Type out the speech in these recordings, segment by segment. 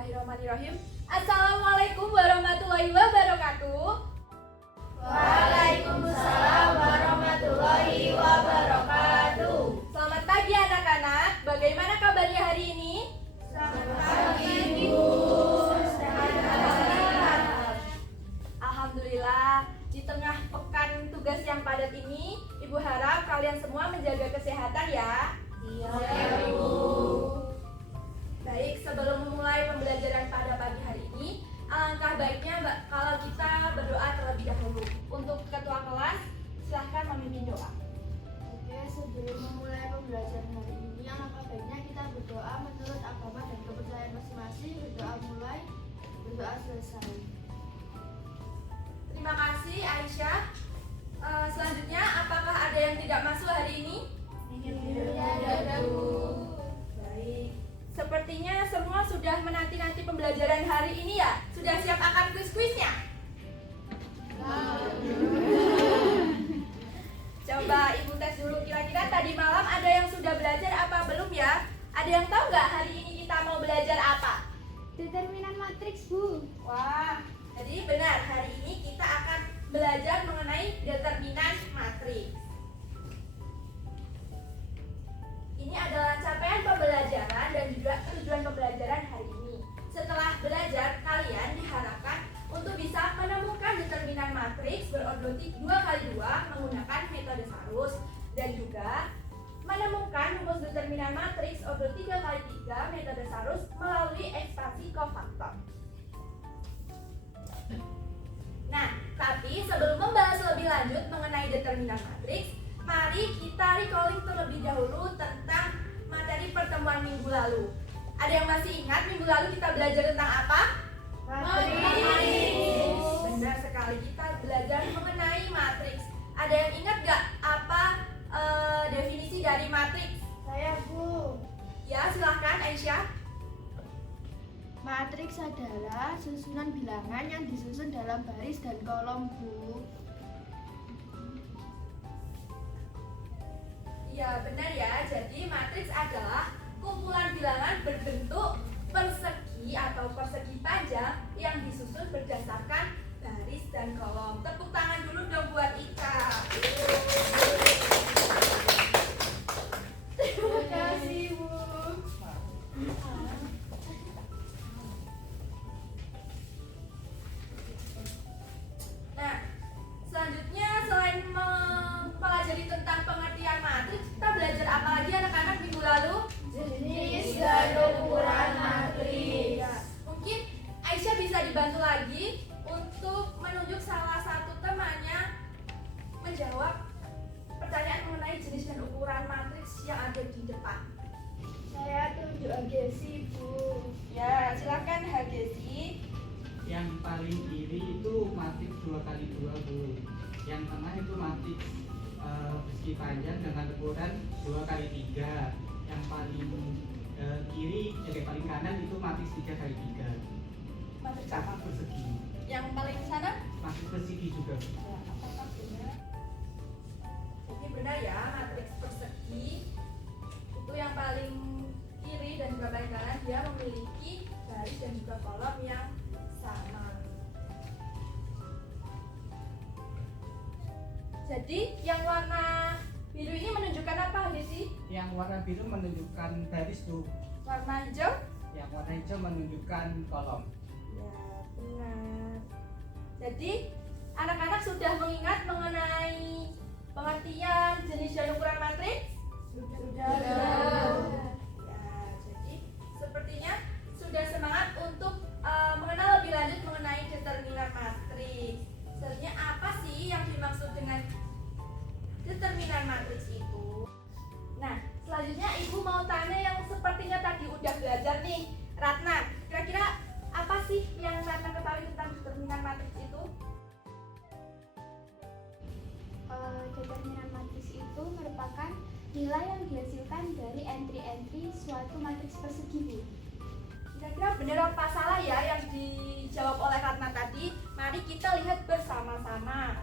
Bismillahirrahmanirrahim. Assalamualaikum warahmatullahi wabarakatuh. Waalaikumsalam warahmatullahi wabarakatuh. Selamat pagi anak-anak. Bagaimana kabarnya hari ini? Selamat pagi, Ibu. Sehat. Alhamdulillah, di tengah pekan tugas yang padat ini, Ibu harap kalian semua menjaga kesehatan ya. Iya, Ibu. Baik, sebelum memulai pembelajaran pada pagi hari ini, alangkah baiknya kalau kita berdoa terlebih dahulu. Untuk ketua kelas, silahkan memimpin doa. Oke, sebelum memulai pembelajaran hari ini, alangkah baiknya kita berdoa menurut agama dan kepercayaan masing-masing. Berdoa mulai, berdoa selesai. Terima kasih Aisyah. Selanjutnya, apakah ada yang tidak masuk hari ini? Iya, Bu. Baik. Sepertinya semua sudah menanti-nanti pembelajaran hari ini ya? Sudah siap akan kuis-kuisnya? Coba Ibu tes dulu, kira-kira tadi malam ada yang sudah belajar apa belum ya? Ada yang tahu nggak hari ini kita mau belajar apa? Determinan matriks, Bu. Wah, jadi benar, hari ini kita akan belajar mengenai determinan matriks. Ini adalah capaian pembelajaran dan juga tujuan pembelajaran hari ini. Setelah belajar, kalian diharapkan untuk bisa menemukan determinan matriks berordotik 2x2 menggunakan metode Sarus dan juga menemukan rumus determinan matriks ordo 3x3 metode Sarus melalui ekspansi kofaktor. Nah, tapi sebelum membahas lebih lanjut mengenai determinan matriks, mari kita recalling terlebih dahulu tentang materi pertemuan minggu lalu. Ada yang masih ingat minggu lalu kita belajar tentang apa? Matriks. Benar sekali, kita belajar mengenai matriks. Ada yang ingat gak apa definisi dari matriks? Saya, Bu. Ya, silahkan Aisyah. Matriks adalah susunan bilangan yang disusun dalam baris dan kolom, Bu. Ya, benar ya. Jadi matriks adalah kumpulan bilangan berbentuk persegi atau persegi panjang yang disusun berdasarkan baris dan kolom. Tepuk tangan dulu dong buat Ika. Terima kasih, Bu. Nah, selanjutnya selain mempelajari tentang pengertian matriks, kita belajar apa lagi anak-anak minggu lalu? Jenis dan ukuran matriks. Ya, mungkin Aisyah bisa dibantu lagi untuk menunjuk salah satu temannya menjawab pertanyaan mengenai jenis dan ukuran matriks yang ada di depan. Saya tunjuk Agesi, Bu. Ya, silakan Hagesi. Yang paling kiri itu matriks 2x2, Bu. Yang tengah itu matriks persegi panjang dengan ukuran 2x3. Yang paling kiri, jadi paling kanan itu matriks 3x3. Matriks apa? Persegi. Yang paling sana? Matriks persegi juga. Ya, apakah benar? Jadi benar ya, matriks persegi itu yang paling kiri dan juga paling kanan dia memiliki baris dan juga kolom yang sama. Jadi yang warna biru ini menunjukkan apa, Desi? Yang warna biru menunjukkan baris, Bu. Warna hijau? Yang warna hijau menunjukkan kolom. Ya, benar. Jadi anak-anak sudah mengingat mengenai pengertian jenis dan ukuran matriks? Sudah. Ya, jadi sepertinya sudah semangat untuk mengenal lebih lanjut mengenai determinan matriks. Sebenarnya apa sih yang dimaksud dengan determinan matriks itu? Nah, selanjutnya Ibu mau tanya yang sepertinya tadi udah belajar nih, Ratna. Kira-kira apa sih yang Ratna ketahui tentang determinan matriks itu? Determinan matriks itu merupakan nilai yang dihasilkan dari entry-entry suatu matriks persegi, Bu. Kira-kira benar apa salah ya yang dijawab oleh Ratna tadi? Mari kita lihat bersama-sama.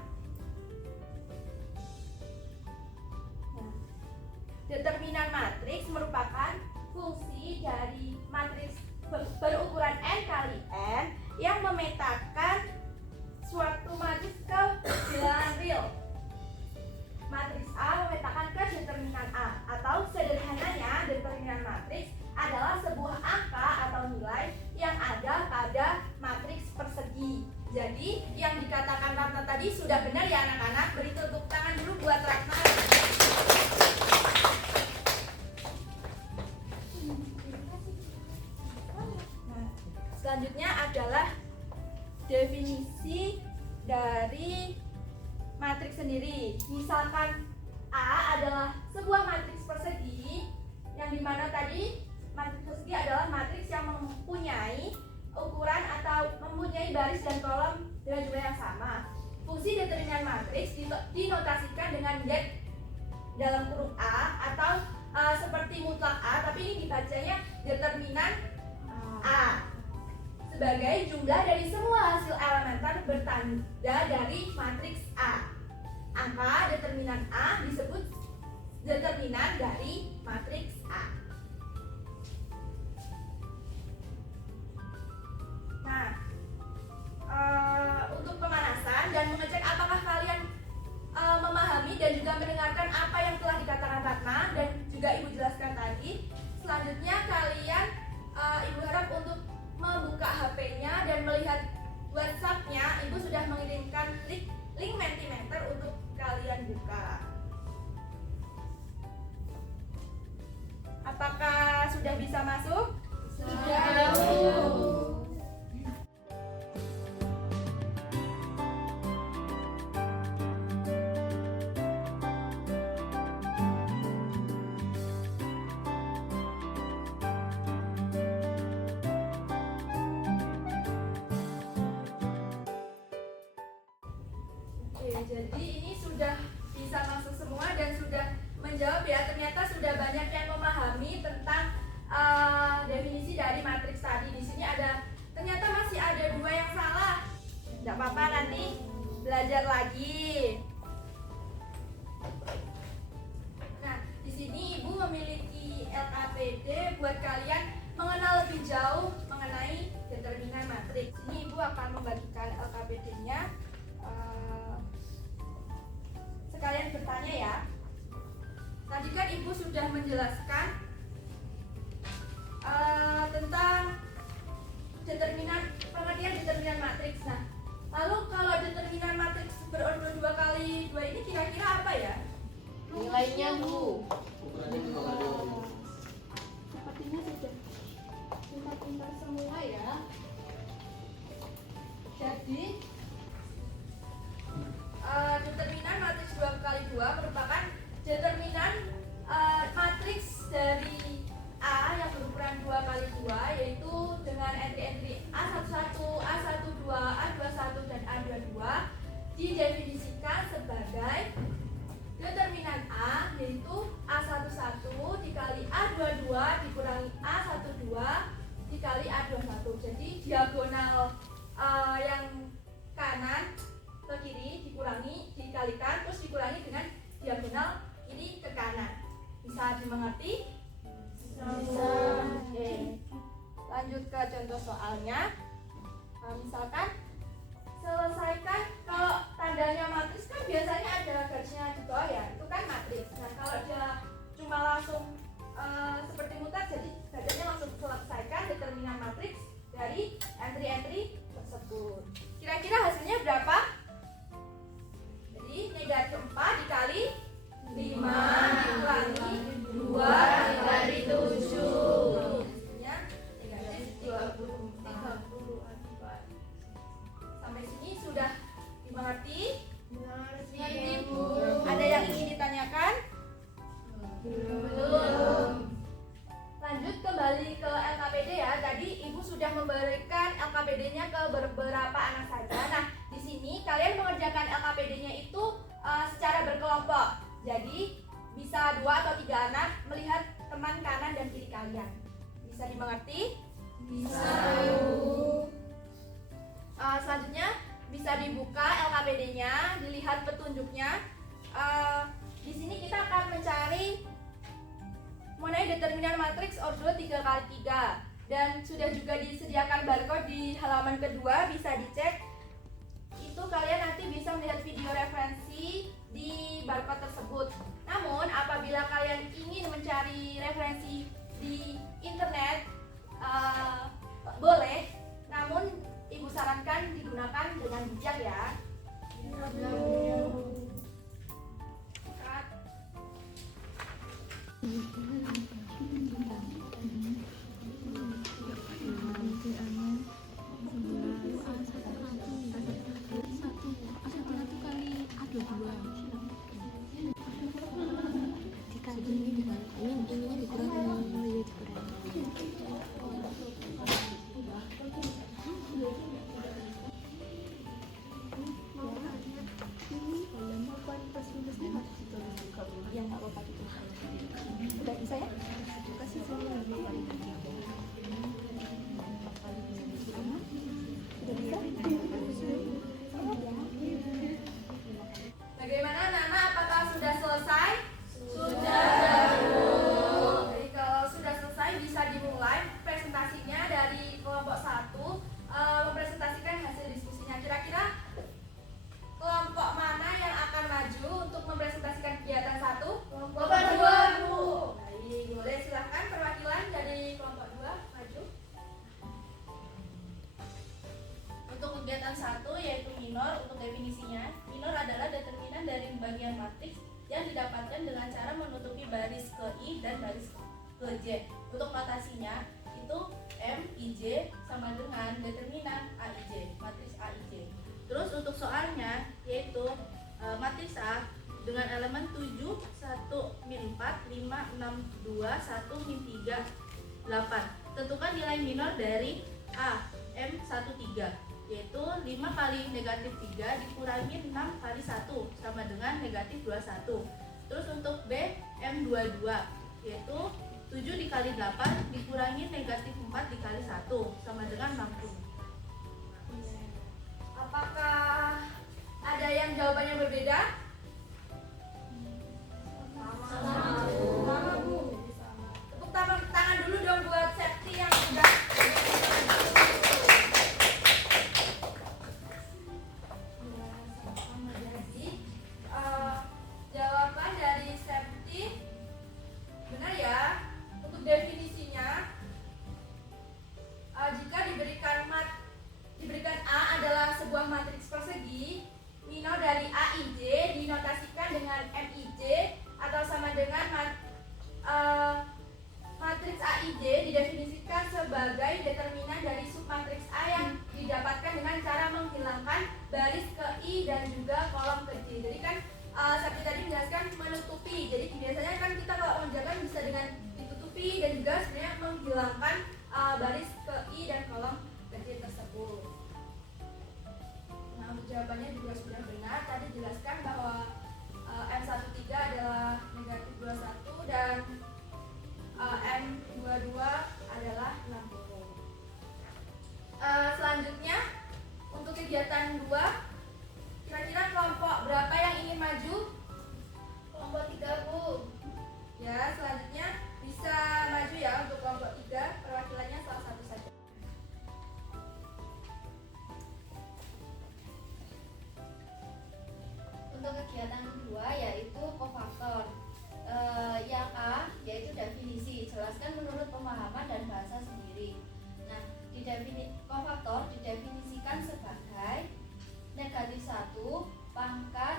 Nah, determinan matriks merupakan fungsi dari matriks berukuran S Jadi yang dikatakan Ratna tadi sudah benar ya anak-anak. Beri tepuk tangan dulu buat Ratna. Nah, selanjutnya adalah definisi dari matriks sendiri. Misalkan A adalah sebuah matriks persegi, yang dimana tadi matriks persegi adalah matriks yang mempunyai ukuran atau mempunyai baris dan kolom dengan jumlah yang sama. Fungsi determinan matriks dinotasikan dengan get dalam kurung A atau seperti mutlak A, tapi ini dibacanya determinan A sebagai jumlah dari semua hasil elementer bertanda dari matriks A. Angka determinan A disebut determinan dari matriks A. Nah, untuk pemanasan dan mengecek apakah kalian memahami dan juga mendengarkan apa yang telah dikatakan Ratna dan juga Ibu jelaskan tadi. Selanjutnya kalian, Ibu harap untuk membuka HP-nya dan melihat WhatsApp-nya. Ibu sudah mengirimkan link Mentimeter untuk kalian buka. Apakah sudah bisa masuk? Sudah. Oke, jadi ini sudah bisa masuk semua dan sudah menjawab ya. Ternyata sudah banyak yang memahami tentang definisi dari matriks tadi. Di sini ternyata masih ada 2 yang salah. Tidak apa-apa, nanti belajar lagi. Nah, di sini Ibu memiliki LKPD buat kalian mengenal lebih jauh mengenai determinan matriks. Ini Ibu akan membagikan LKPD-nya. Sekalian bertanya ya. Tadi kan Ibu sudah menjelaskan tentang pengertian determinan matriks. Nah, lalu kalau determinan matriks berordre 2 kali 2 ini kira-kira apa ya? Nilainya, Bu. Sepertinya sudah pintar-pintar semua ya. Jadi determinan matriks 2 kali 2 merupakan determinan matriks dari A yang berukuran 2 kali 2, yaitu dengan entry-entry A11, A12, A21, dan A22 didefinisikan sebagai determinan A, yaitu A11 dikali A22 dikurangi A12 dikali A21. Jadi diagonal yang kanan ke kiri dikalikan terus dikurangi dengan diagonal kiri ke kanan. Bisa dimengerti? Bisa. Oke. Lanjut ke contoh soalnya. Misalkan selesaikan, kalau tandanya matriks kan biasanya ada garisnya di bawah ya, itu kan matriks. Nah, kalau dia cuma langsung seperti mutlak, jadi bacanya langsung selesaikan determinan matriks dari entry-entry tersebut. Kira-kira hasilnya berapa? Jadi negatif 4 dikali 5 dikurangi 2 dikali 7. Hasilnya negatif 34. Sampai sini sudah dimengerti? Ibu. Ada yang ingin ditanyakan? Belum. Lanjut kembali ke LKPD ya. Tadi Ibu sudah memberikan LKPD-nya ke beberapa anak saja. Nah, di sini kalian mengerjakan LKPD-nya itu secara berkelompok. Jadi bisa 2 atau 3 anak melihat teman kanan dan kiri kalian. Bisa dimengerti? Bisa. Selanjutnya bisa dibuka LKPD-nya, dilihat petunjuknya. Di sini kita akan mencari mengenai determinan matriks ordre 3 kali 3, dan sudah juga disediakan barcode di halaman kedua, bisa dicek. Itu kalian nanti bisa melihat video referensi di barcode tersebut. Namun apabila kalian ingin mencari referensi di internet boleh, namun Ibu sarankan digunakan gunakan dengan bijak ya. Cut. Udah bisa ya? Bagaimana anak-anak? Apakah sudah selesai? Sudah. Jadi kalau sudah selesai bisa dimulai presentasinya dari kelompok 1 mempresentasikan hasil diskusinya. Kira-kira kelompok mana yang akan maju untuk mempresentasikan kegiatan 1? Kelompok 2, Bu. Baik, boleh silahkan perwakilan dari kelompok 2 maju. Untuk kegiatan 1 yaitu minor, untuk definisinya, minor adalah determinan dari pembagian matriks yang didapatkan dengan cara menutupi baris ke I dan baris ke J. Untuk notasinya, itu M, IJ sama dengan determinan AIJ, matriks AIJ. Terus untuk soalnya, yaitu matriks A dengan elemen 7, 1, min 4, 5, 6, 2, 1, min 3, 8. Tentukan nilai minor dari A, M 13, yaitu 5 kali negatif 3 dikurangi 6 kali 1 sama dengan negatif 21. Terus untuk B, M22, yaitu 7 dikali 8 dikurangi negatif 4 dikali 1 sama dengan 60. Apakah ada yang jawabannya berbeda? Sama, Bu. Tepuk tangan dulu dong buat Septi yang sudah. Jadi, jawaban dari Septi benar ya. Untuk definisinya, jika diberikan A adalah sebuah matriks persegi, minor dari AIJ dinotasikan dengan MIJ atau sama dengan matriks AIJ didefinisikan sebagai determinan dari submatriks A yang didapatkan dengan cara menghilangkan baris ke I dan juga kolom ke J. Jadi kan seperti tadi menjelaskan menutupi. Jadi biasanya kan kita kalau mengerjakan bisa dengan ditutupi dan juga sebenarnya menghilangkan baris ke I dan kolom ke J tersebut. Nah, jawabannya juga sudah benar. Tadi jelaskan bahwa M13 adalah negatif 21 dan M22 adalah 60. Selanjutnya untuk kegiatan 2, kira-kira kelompok berapa yang ingin maju? Kelompok 3, Bu. Ya, selanjutnya bisa maju ya untuk kelompok 3, perwakilannya salah satu saja. Untuk kegiatan kedua yaitu kofaktor. Yang A yaitu definisi, jelaskan menurut pemahaman dan bahasa sendiri. Nah, kofaktor didefinisikan sebagai negatif 1 pangkat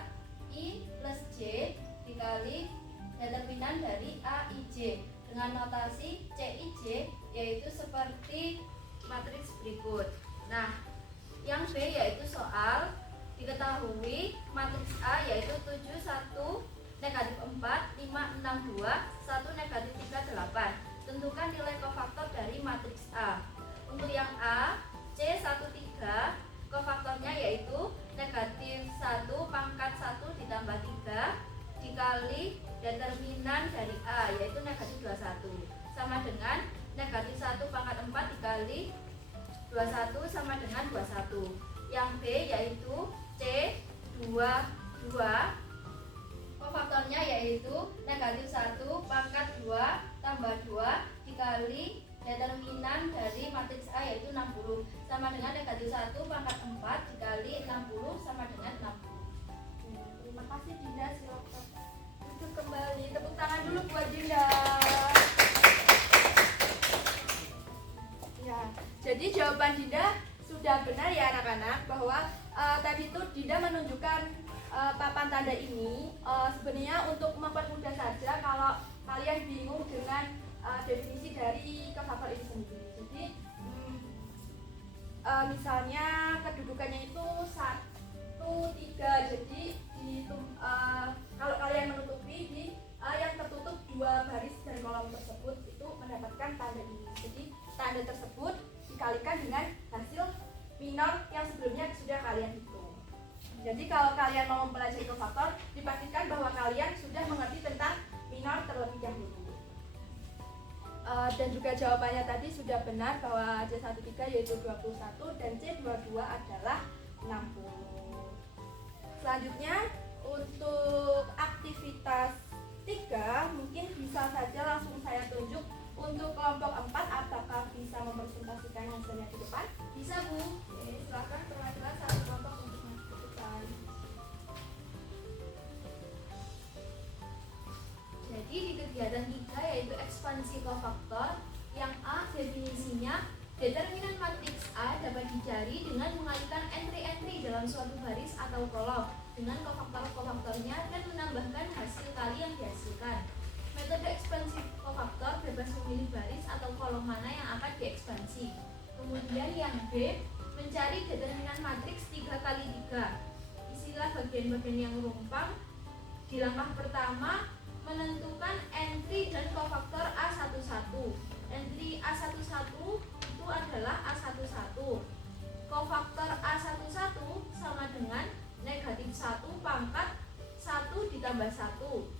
I plus J dikali determinan dari AIJ dengan notasi CIJ yaitu seperti matriks berikut. Nah, yang B yaitu soal diketahui matriks A yaitu 7, 1, negatif 4, 5, 6, 2, 1, negatif 3, 8. Tentukan nilai kofaktor dari matriks A. Untuk yang A, C13, kofaktornya yaitu negatif 1 pangkat 1 ditambah 3 dikali determinan dari A yaitu negatif 21 sama dengan negatif 1 pangkat 4 dikali 21 sama dengan 21. Yang B yaitu C22, kofaktornya yaitu negatif 1 pangkat 2 tambah 2 dikali determinan dari matriks A yaitu 60 sama dengan negatif 1 pangkat 4 dikali 60 sama dengan 60. Terima kasih Dinda, silakan duduk kembali. Tepuk tangan dulu buat Dinda. Ya, jadi jawaban Dinda sudah benar ya anak-anak, bahwa tadi tuh Dinda menunjukkan papan tanda ini sebenarnya untuk mempermudah saja kalau kalian bingung dengan definisi dari kofaktor ini sendiri. Jadi misalnya kedudukannya itu 1, 3. Jadi kalau kalian menutupi di yang tertutup 2 baris dari kolom tersebut itu mendapatkan tanda ini. Jadi tanda tersebut dikalikan dengan hasil minor yang sebelumnya sudah kalian hitung. Jadi kalau kalian mau mempelajari kofaktor, dipastikan bahwa kalian sudah mengerti tentang minor terlebih dahulu. Dan juga jawabannya tadi sudah benar bahwa C13 yaitu 21 dan C22 adalah 60. Selanjutnya untuk aktivitas 3 mungkin bisa saja langsung saya tunjuk. Untuk kelompok 4 apakah bisa mempresentasikan hasilnya di depan? Bisa Bu. Oke, silakan perwakilan satu kelompok untuk menunjukkan. Jadi di kegiatan 3 yaitu ekspansi kofaktor, yang A definisinya determinan matriks A dapat dicari dengan mengalihkan entry-entry dalam suatu baris atau kolom dengan kofaktor-kofaktornya dan menambahkan hasil kali yang dihasilkan. Metode ekspansi kofaktor bebas memilih baris atau kolom mana yang akan diekspansi. Kemudian yang B, mencari determinan matriks 3 kali 3. Isilah bagian-bagian yang rumpang. Di langkah pertama, menentukan entry dan kofaktor A11. Entry A11 itu adalah A11. Kofaktor A11 sama dengan negatif 1 pangkat 1 ditambah 1.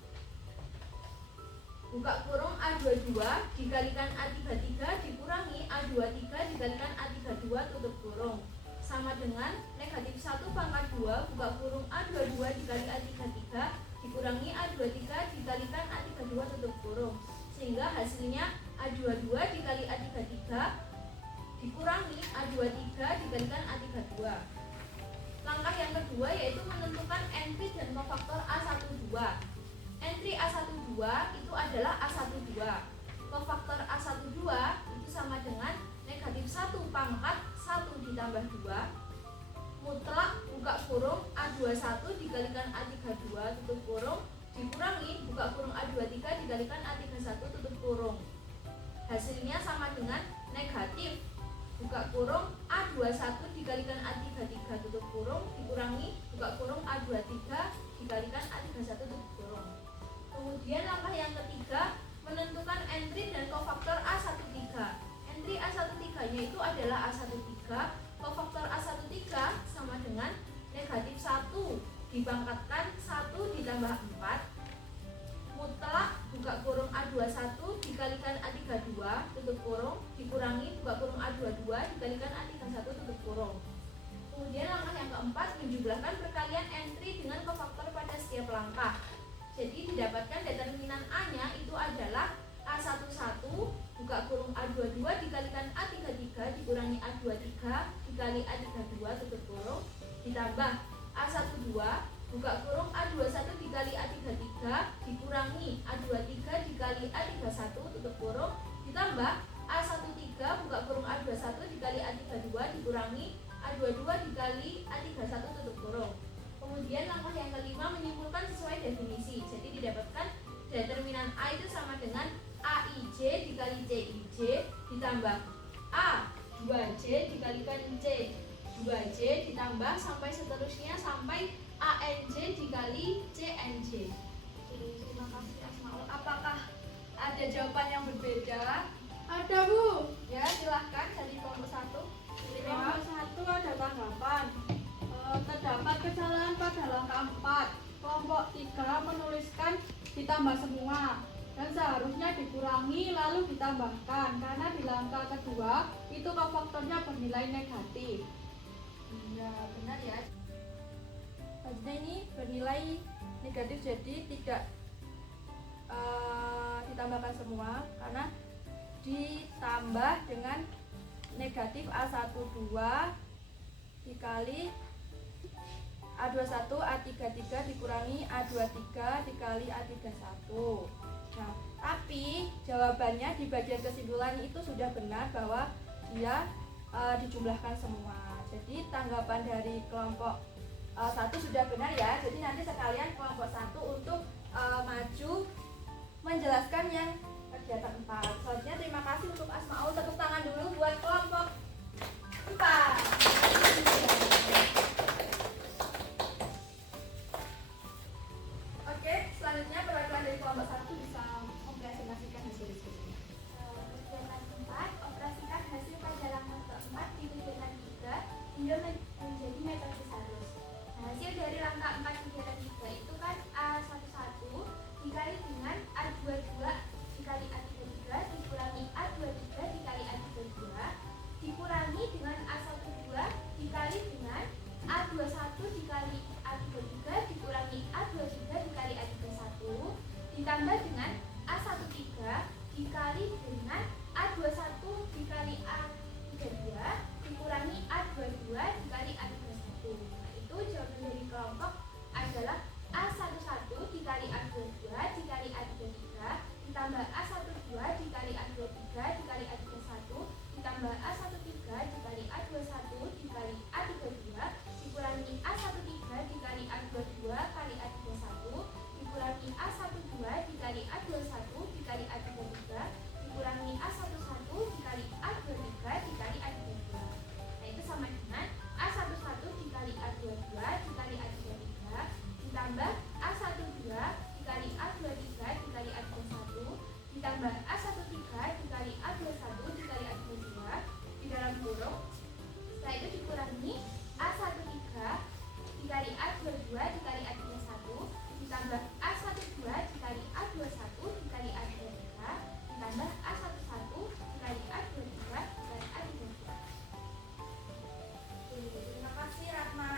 Buka kurung A22 dikalikan A33 dikurangi A23 dikalikan A32 tutup kurung. Sama dengan negatif 1 pangkat 2 buka kurung A22 dikali A33 dikurangi A23 dikalikan A32 tutup kurung. Sehingga hasilnya A22 dikali A33 dikurangi A23 dikalikan A32. Langkah yang kedua yaitu menentukan entry dan kofaktor A12. Entry A12 itu adalah A12. Kofaktor A12 itu sama dengan negatif 1 pangkat 1 ditambah 2 mutlak buka kurung A21 dikalikan A32 tutup kurung dikurangi buka kurung A23 dikalikan A31 tutup kurung. Hasilnya sama dengan negatif buka kurung A21 dikalikan A33 tutup kurung dikurangi buka kurung A23 dikalikan A31 tutup kurung. Kemudian langkah yang ketiga, menentukan entry dan kofaktor A13. Entry A13-nya itu adalah A13, kofaktor A13 sama dengan negatif 1 dipangkatkan 1 ditambah 4 mutlak buka kurung A21 dikalikan A32 tutup kurung dikurangi buka kurung A22 dikalikan A31 tutup kurung. Kemudian langkah yang keempat, menjumlahkan perkalian entry dengan kofaktor pada setiap langkah. Jadi didapatkan determinan A-nya itu adalah A11 buka kurung A22 dikalikan A33 dikurangi A23 dikali A32 tutup kurung ditambah A12 buka kurung A21 dikali A33 dikurangi A23 dikali A31 tutup kurung ditambah A13 buka kurung A21 dikali A32 dikurangi A22 dikali A31 tutup kurung. Kemudian langkah yang kelima, menyimpulkan sesuai definisi. Jadi didapatkan determinan A itu sama dengan AIJ dikali CIJ ditambah A2J dikalikan C2J ditambah sampai seterusnya sampai ANJ dikali CNJ. Terima kasih Asmaul. Apakah ada jawaban yang berbeda? Ada Bu. Ya, silahkan dari kelompok 1. Kelompok 1 ada tanggapan. Terdapat kesalahan pada langkah 4. Kelompok 3 menuliskan ditambah semua dan seharusnya dikurangi lalu ditambahkan karena di langkah kedua itu kofaktornya bernilai negatif. Ya, benar ya. Maksudnya ini bernilai negatif jadi tidak ditambahkan semua karena ditambah dengan negatif A12 dikali A21 A33 dikurangi A23 dikali A31. Nah, tapi jawabannya di bagian kesimpulan itu sudah benar bahwa dia dijumlahkan semua. Jadi tanggapan dari kelompok 1 sudah benar ya. Jadi nanti sekalian kelompok 1 untuk maju menjelaskan yang kegiatan 4. Selanjutnya terima kasih untuk Asmaul, tepuk tangan dulu buat kelompok 4. Oke, selanjutnya perwakilan dari kelompok 1 bisa mempresentasikan hasil diskusinya. Kegiatan 4, operasikan hasil pelajaran langkah 4 di kegiatan 3 hingga menjadi metode Sarus. Nah, hasil dari langkah 4 kegiatan 3 itu kan A11 dikali dengan A22 dikali A33 dikurangi A23 dikali A32 dikurangi dengan A12 dikali dengan A21 dikali A33 dikurangi A23 dikali A31 ditambah dengan A13 dikali dengan A21 dikali A32 dikurangi A22 dikali A31. Nah, itu jawaban dari kelompok adalah A11 dikali A22 dikali A33 ditambah A12 dikali A23 dikali A31 ditambah A13 dikali A21 dikali A32 dikurangi A13 dikali A22 kali A31 dikurangi A12 dikali A21 dikali A33 dikurangi A11 dikali A23 dikali A32. Nah, itu sama dengan A11 dikali A22 dikali A33 ditambah A12 dikali A23 dikali A31 ditambah A13 dikali A21 dikali A32 di dalam kurung. Setelah itu dikurangi A13 dikali A22 dikali A31 ditambah A12 dikali A21 dikali A23 ditambah A11 dikali A23 dikali A32. Terima kasih Ratna.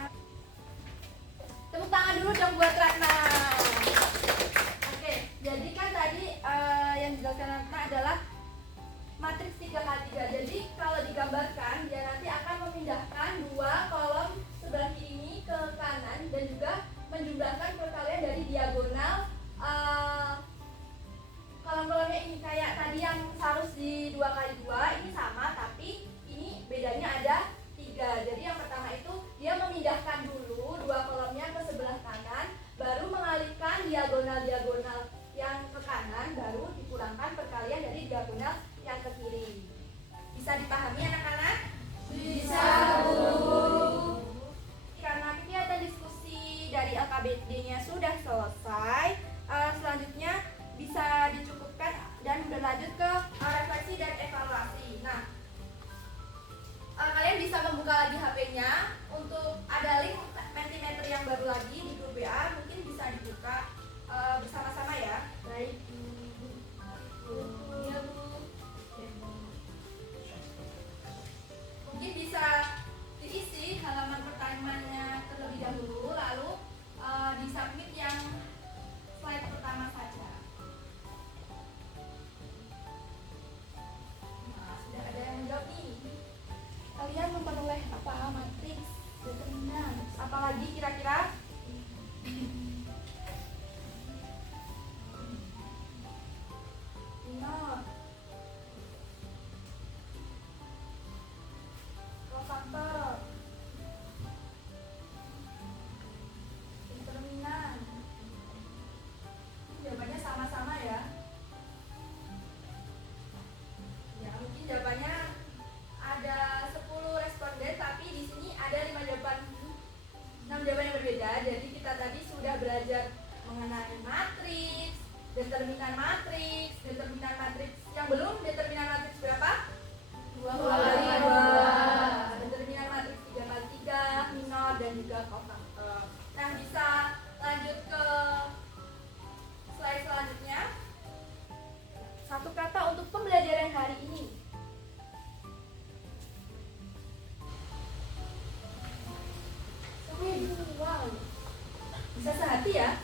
Tepuk tangan dulu dong buat Ratna. Oke, jadi kan tadi yang dijelaskan Ratna adalah matriks 3x3. Jadi kalau digambarkan dia nanti akan memindahkan dua kolom sebelah kiri ini ke kanan dan juga menjumlahkan perkalian dari diagonal kolom-kolomnya ini. Kayak tadi yang harus di 2x2 ini sama, tapi ini bedanya ada 3. Jadi yang pertama itu dia memindahkan dulu dua kolomnya ke sebelah kanan, baru mengalihkan diagonal-diagonal yang ke kanan, baru dikurangkan perkalian dari diagonal yang ke kiri. Bisa dipahami anak-anak? Bisa, Bu. Karena kegiatan diskusi dari LKBD-nya sudah selesai, selanjutnya bisa dicukupkan dan berlanjut ke refleksi dan evaluasi. Nah, kalian bisa membuka lagi HP-nya untuk ada link Mentimeter yang baru lagi di grup WA, mungkin bisa dibuka bersama-sama ya. Baik, Bu. Iya, Bu. Mungkin bisa diisi halaman pertamanya terlebih dahulu, lalu disubmit yang slide pertama saja. Nah, sudah ada yang menjawab nih. Kalian memperoleh apa? Matriks, determinan, apalagi kira-kira? Minor, kofaktor, determinan. Jawabannya sama-sama ya. Ya, mungkin jawabannya ada 10 responden, tapi di sini ada 5 jawaban, 6 jawaban yang berbeda. Jadi kita tadi sudah belajar mengenai matriks, determinan matriks yang belum determinan matriks berapa? 2x2, determinan matriks 3x3, minor dan juga kofaktor. Nah, bisa lanjut ke slide selanjutnya. Satu kata untuk pembelajaran hari ini. Wow, bisa sehati ya.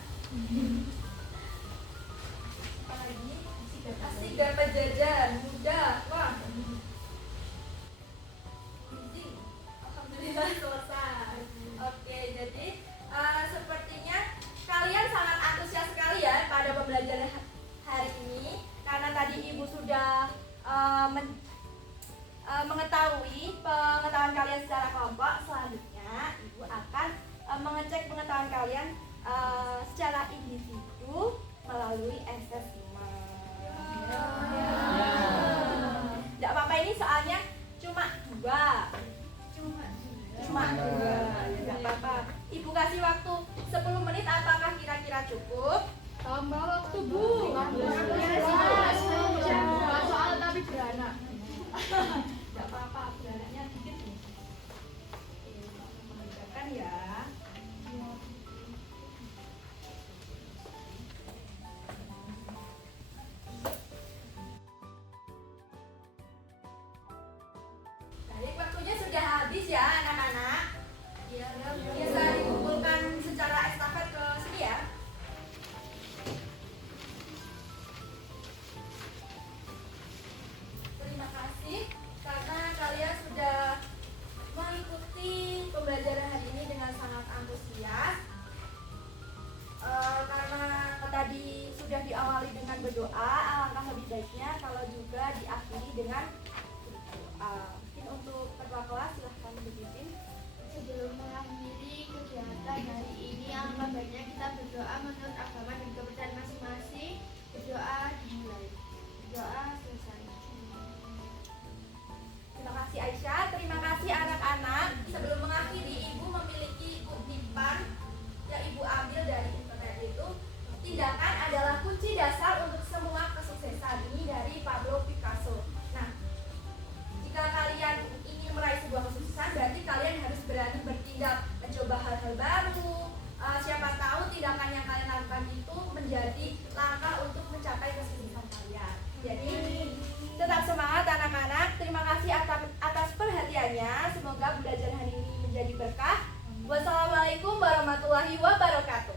Apalagi asik dapat jajan mudah. Wah, easy. Alhamdulillah selesai. Oke, jadi sepertinya kalian sangat antusias sekali ya pada pembelajaran hari ini, karena tadi Ibu sudah mengetahui pengetahuan kalian secara kelompok. kasih waktu 10 menit, apakah kira-kira cukup? Tambah waktu, Bu. Soal tapi beranak. Enggak apa-apa, beranaknya dikit. Mengerjakan ya. Baik, waktunya sudah habis ya anak-anak. Iya, Bisa dikumpulkan secara estafet ke sini ya. Terima kasih karena kalian sudah mengikuti pembelajaran hari ini dengan sangat antusias. Karena tadi sudah diawali dengan berdoa, alangkah lebih baiknya kalau juga diakhiri dengan berdoa. Mungkin untuk ketua kelas silahkan dipimpin. Sebelum mengakhiri kegiatan hari ini, alangkah baiknya kita berdoa menurut agama dan kepercayaan masing-masing. Berdoa dimulai. Berdoa selesai. Terima kasih Aisyah, terima kasih anak-anak. Sebelum mengakhiri, Ibu memiliki kutipan yang Ibu ambil dari internet itu. Tindakan adalah kunci dasar untuk semua kesuksesan. Ini dari Pablo Picasso. Nah, jika kalian ingin meraih sebuah kesuksesan, berarti kalian harus berani bertindak, mencoba hal-hal baru. Siapa tahu tindakan yang kalian lakukan itu menjadi langkah untuk mencapai kesuksesan kalian. Jadi, tetap semangat anak-anak. Terima kasih atas perhatiannya. Semoga belajar hari ini menjadi berkah. Wassalamualaikum warahmatullahi wabarakatuh.